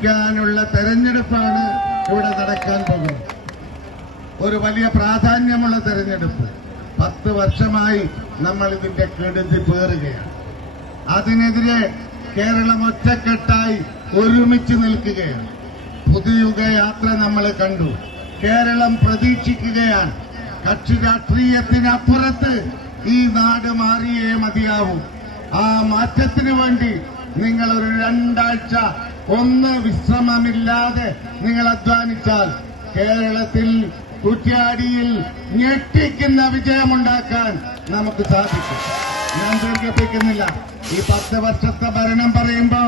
ഭരിക്കാനുള്ള തെരഞ്ഞെടുപ്പാണ് ഇവിടെ നടക്കാൻ പോകുന്നത്. ഒരു വലിയ പ്രാധാന്യമുള്ള തെരഞ്ഞെടുപ്പ്. 10 വർഷമായി നമ്മൾ ഇതിന്റെ കെടുതി പേറുകയാണ്. അതിനെതിരെ കേരളം ഒറ്റക്കെട്ടായി ഒരുമിച്ച് നിൽക്കുകയാണ്. പുതുയുഗ യാത്ര നമ്മൾ കണ്ടു. കേരളം പ്രതീക്ഷിക്കുകയാണ്. കക്ഷി രാഷ്ട്രീയത്തിനപ്പുറത്ത് ഈ നാട് മാറിയേ മതിയാവൂ. ആ മാറ്റത്തിനു വേണ്ടി നിങ്ങൾ ഒരു 2 ആഴ്ച ഒന്ന് വിശ്രമമില്ലാതെ നിങ്ങൾ അധ്വാനിച്ചാൽ കേരളത്തിൽ കുറ്റ്യാടിയിൽ ഞെട്ടിക്കുന്ന വിജയമുണ്ടാക്കാൻ നമുക്ക് സാധിക്കും. ഞാൻ ദീർഘിപ്പിക്കുന്നില്ല. ഈ 10 വർഷത്തെ ഭരണം പറയുമ്പോ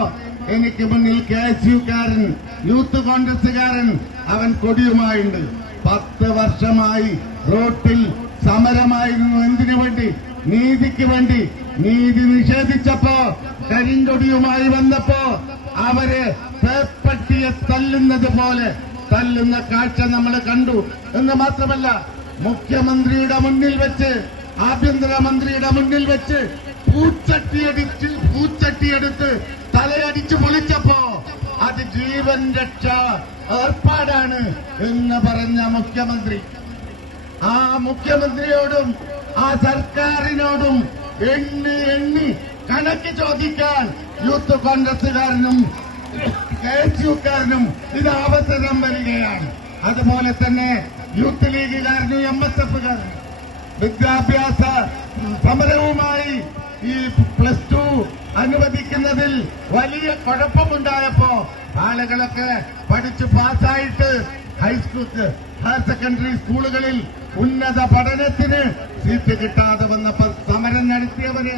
എനിക്ക് മുന്നിൽ KSUക്കാരൻ, യൂത്ത് കോൺഗ്രസുകാരൻ അവൻ കൊടിയുമായുണ്ട്. 10 വർഷമായി റോട്ടിൽ സമരമായിരുന്നു. എന്തിനു വേണ്ടി? നീതിക്ക് വേണ്ടി. നീതി നിഷേധിച്ചപ്പോ കരിങ്കൊടിയുമായി വന്നപ്പോ അവര് പേപ്പട്ടിയെ തല്ലുന്നത് പോലെ തല്ലുന്ന കാഴ്ച നമ്മൾ കണ്ടു. എന്ന് മാത്രമല്ല, മുഖ്യമന്ത്രിയുടെ മുന്നിൽ വെച്ച്, ആഭ്യന്തരമന്ത്രിയുടെ മുന്നിൽ വെച്ച് പൂച്ചട്ടിയെടുത്ത് തലയടിച്ച് പൊളിച്ചപ്പോ അത് ജീവൻ രക്ഷ ഏർപ്പാടാണ് എന്ന് പറഞ്ഞ മുഖ്യമന്ത്രി, ആ മുഖ്യമന്ത്രിയോടും ആ സർക്കാരിനോടും എണ്ണി കണക്ക് ചോദിക്കാൻ യൂത്ത് കോൺഗ്രസുകാരനും KSUക്കാരനും ഇത് അവസരം വരികയാണ്. അതുപോലെ തന്നെ യൂത്ത് ലീഗുകാരനും MSFകാരനും വിദ്യാഭ്യാസ സമരവുമായി ഈ +2 അനുവദിക്കുന്നതിൽ വലിയ കുഴപ്പമുണ്ടായപ്പോ ആളുകളൊക്കെ പഠിച്ച് പാസ്സായിട്ട് ഹൈസ്കൂൾ, ഹയർ സെക്കൻഡറി സ്കൂളുകളിൽ ഉന്നത പഠനത്തിന് സീറ്റ് കിട്ടാതെ വന്നപ്പോൾ സമരം നടത്തിയവരെ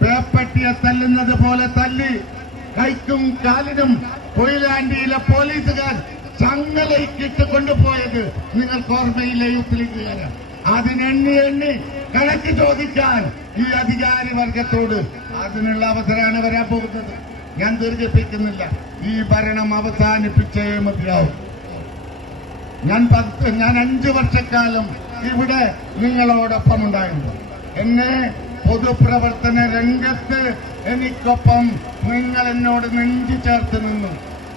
പേപ്പട്ടിയെ തല്ലുന്നത് പോലെ തല്ലി കൈക്കും കാലിനും കൊയിലാണ്ടിയിലെ പോലീസുകാർ ചങ്ങലയിക്കിട്ട് കൊണ്ടുപോയത് നിങ്ങൾക്ക് ഓർമ്മയിലെ യൂത്ത് ലീഗുകാരൻ. അതിനെണ്ണി കണക്ക് ചോദിക്കാൻ ഈ അധികാരി വർഗത്തോട് അതിനുള്ള അവസരമാണ് വരാൻ പോകുന്നത്. ഞാൻ ദീർഘിപ്പിക്കുന്നില്ല. ഈ ഭരണം അവസാനിപ്പിച്ചേ മതിയാവും. ഞാൻ 5 വർഷക്കാലം ഇവിടെ നിങ്ങളോടൊപ്പം ഉണ്ടായിരുന്നു. എന്നെ പൊതുപ്രവർത്തന രംഗത്ത് എനിക്കൊപ്പം നിങ്ങൾ എന്നോട് നെഞ്ചു ചേർത്ത് നിന്നു.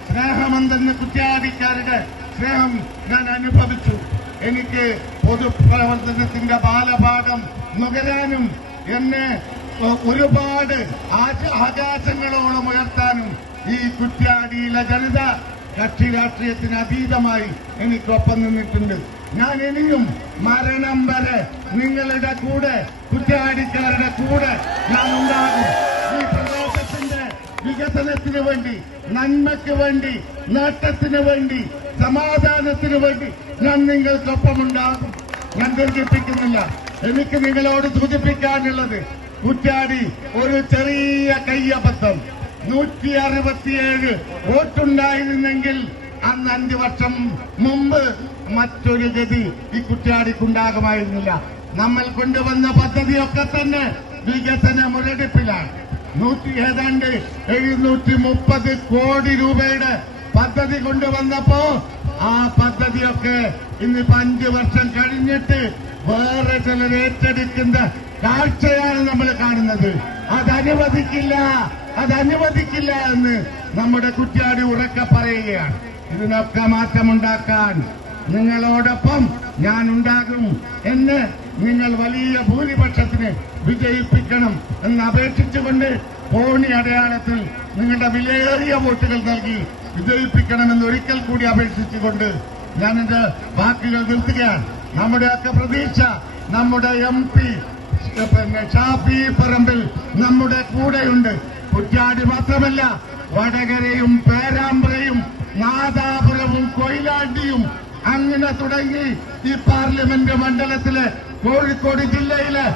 സ്നേഹമെന്തെന്ന് കുറ്റ്യാടിക്കാരുടെ സ്നേഹം ഞാൻ അനുഭവിച്ചു. എനിക്ക് പൊതുപ്രവർത്തനത്തിന്റെ ബാലപാഠം നുകരാനും എന്നെ ഒരുപാട് ആകാശങ്ങളോളം ഉയർത്താനും ഈ കുറ്റ്യാടിയിലെ ജനത കക്ഷി രാഷ്ട്രീയത്തിന് അതീതമായി എനിക്കൊപ്പം നിന്നിട്ടുണ്ട്. ഞാൻ ഇനിയും മരണം വരെ നിങ്ങളുടെ കൂടെ, കുറ്റ്യാടിക്കാരുടെ കൂടെ ഞാൻ ഉണ്ടാകും. ഈ പ്രദേശത്തിന്റെ വികസനത്തിന് വേണ്ടി, നന്മയ്ക്ക് വേണ്ടി, നേട്ടത്തിന് വേണ്ടി, സമാധാനത്തിന് വേണ്ടി ഞാൻ നിങ്ങൾക്കൊപ്പമുണ്ടാകും. ഞാൻ ദീർഘിപ്പിക്കുന്നില്ല. എനിക്ക് നിങ്ങളോട് സൂചിപ്പിക്കാനുള്ളത്, കുറ്റ്യാടി ഒരു ചെറിയ കയ്യബദ്ധം. 167 വോട്ടുണ്ടായിരുന്നെങ്കിൽ അന്ന് 5 വർഷം മുമ്പ് മറ്റൊരു ഗതി ഈ കുറ്റ്യാടിക്കുണ്ടാകുമായിരുന്നില്ല. നമ്മൾ കൊണ്ടുവന്ന പദ്ധതിയൊക്കെ തന്നെ വികസന മുരടിപ്പിലാണ്. ഏതാണ്ട് 730 കോടി രൂപയുടെ പദ്ധതി കൊണ്ടുവന്നപ്പോ ആ പദ്ധതിയൊക്കെ ഇന്നിപ്പോ 5 വർഷം കഴിഞ്ഞിട്ട് വേറെ ചിലർ ഏറ്റെടുക്കുന്ന കാഴ്ചയാണ് നമ്മൾ കാണുന്നത്. അതനുവദിക്കില്ല എന്ന് നമ്മുടെ കുറ്റ്യാടി ഉറക്കെ പറയുകയാണ്. ഇതിനൊക്കെ മാറ്റമുണ്ടാക്കാൻ നിങ്ങളോടൊപ്പം ഞാൻ ഉണ്ടാകും. എന്നെ നിങ്ങൾ വലിയ ഭൂരിപക്ഷത്തിന് വിജയിപ്പിക്കണം എന്ന് അപേക്ഷിച്ചുകൊണ്ട് കോണി അടയാളത്തിൽ നിങ്ങളുടെ വിലയേറിയ വോട്ടുകൾ നൽകി വിജയിപ്പിക്കണമെന്ന് ഒരിക്കൽ കൂടി അപേക്ഷിച്ചുകൊണ്ട് ഞാൻ എന്റെ വാക്കുകൾ നിർത്തുകയാണ്. നമ്മുടെയൊക്കെ പ്രതീക്ഷ നമ്മുടെ MP ഷാഫി പറമ്പിൽ നമ്മുടെ കൂടെയുണ്ട്. കുറ്റ്യാടി മാത്രമല്ല, വടകരയും പേരാമ്പ്രയും നാദാപുരവും കൊയിലാണ്ടിയും അങ്ങനെ തുടങ്ങി ഈ പാർലമെന്റ് മണ്ഡലത്തിലെ കോഴിക്കോട് ജില്ലയിലെ